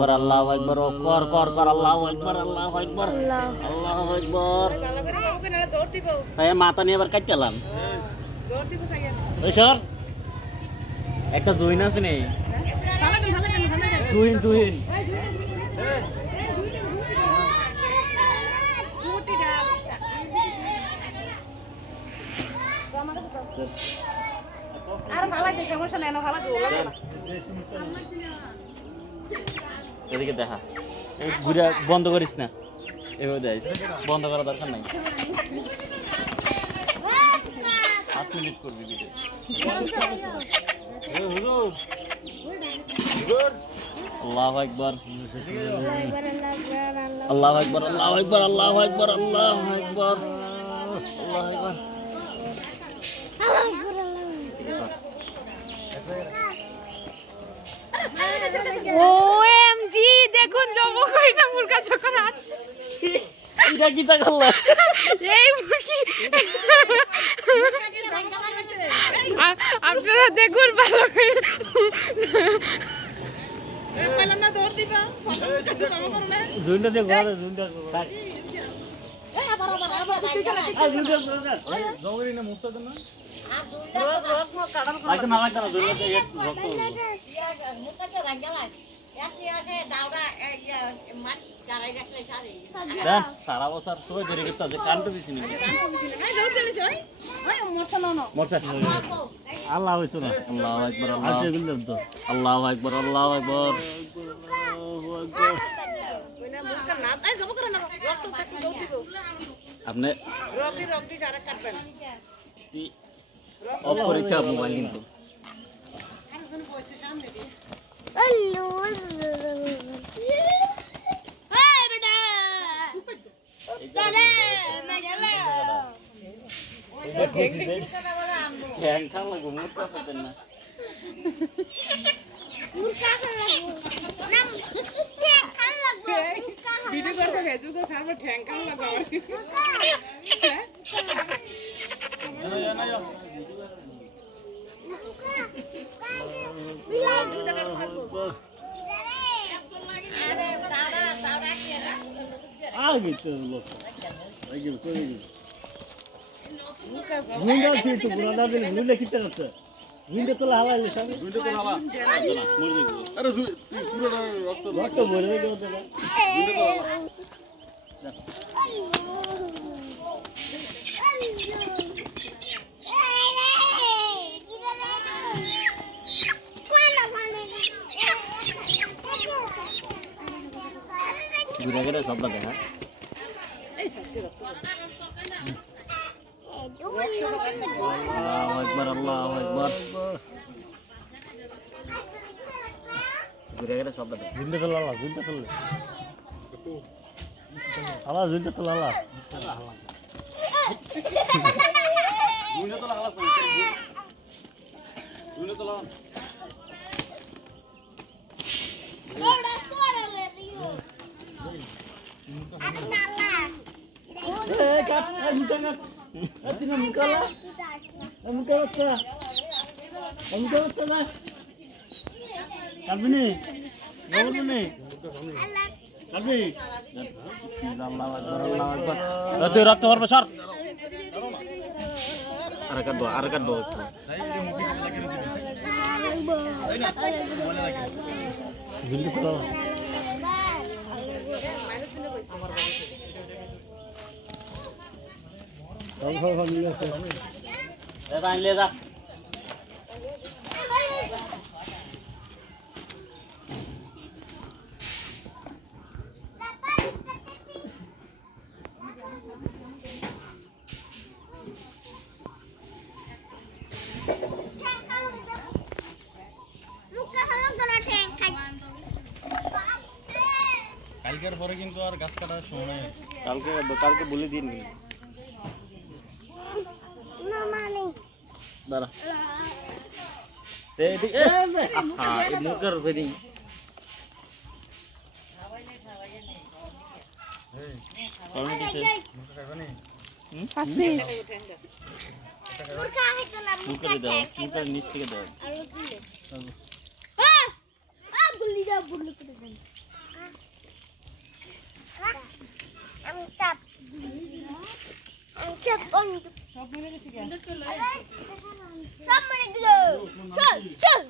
Allahu Akbar, kor Allahu Akbar, Allahu Akbar, Allahu Akbar. Saya mata niya berkaca lang. Sir, একটা জুইন আছে নে? জুইন। আর ভালো লাগে সমস্যা নাই না ভালো লাগে এদিকে দেখা ঘুরে বন্ধ করিস না এভাবে যাইস বন্ধ করার দরকার নাই 8 মিনিট করবি ভিডিও আল্লাহু আকবার আল্লাহু আকবার আল্লাহু আকবার আল্লাহু আকবার আল্লাহু আকবার আল্লাহু আকবার ওএমজি দেখুন লোবো কইনা মুরগা যখন আসছে এটা কি তা করলা এই মুরগি আপনারা দেখুন ভালো করে কইলাম না দৌড় দিবা জুনটা দে ঘরে জুনটা কাট এই আবার তুই চলে জঙ্গলি না মুক্ত দেন না সারা বছর সবাই ধরে গেছে কানটা দিছি আল্লাহ হইতো না আল্লাহু আকবার আল্লাহু আকবার আল্লাহু আকবার আপনি অফ করেছে মোবাইল কিন্তু ঘুরে গেলে সব দেখা Allahu Akbar Allahu Akbar ঘুরে গেলে সব দেখা জিন্দা তো লালা আলা জিন্দা তো লালা রক্ত ভরবে সর আর কাটবো ले जा কালকের পরে কিন্তু আর গাছ কাটার সময় নেই কালকে বলে দিন না মানে দাঁড়া এই মুখের ফেরি মুখে দাও মুখের নিচ থেকে দাও সব মেরে দিল চল চল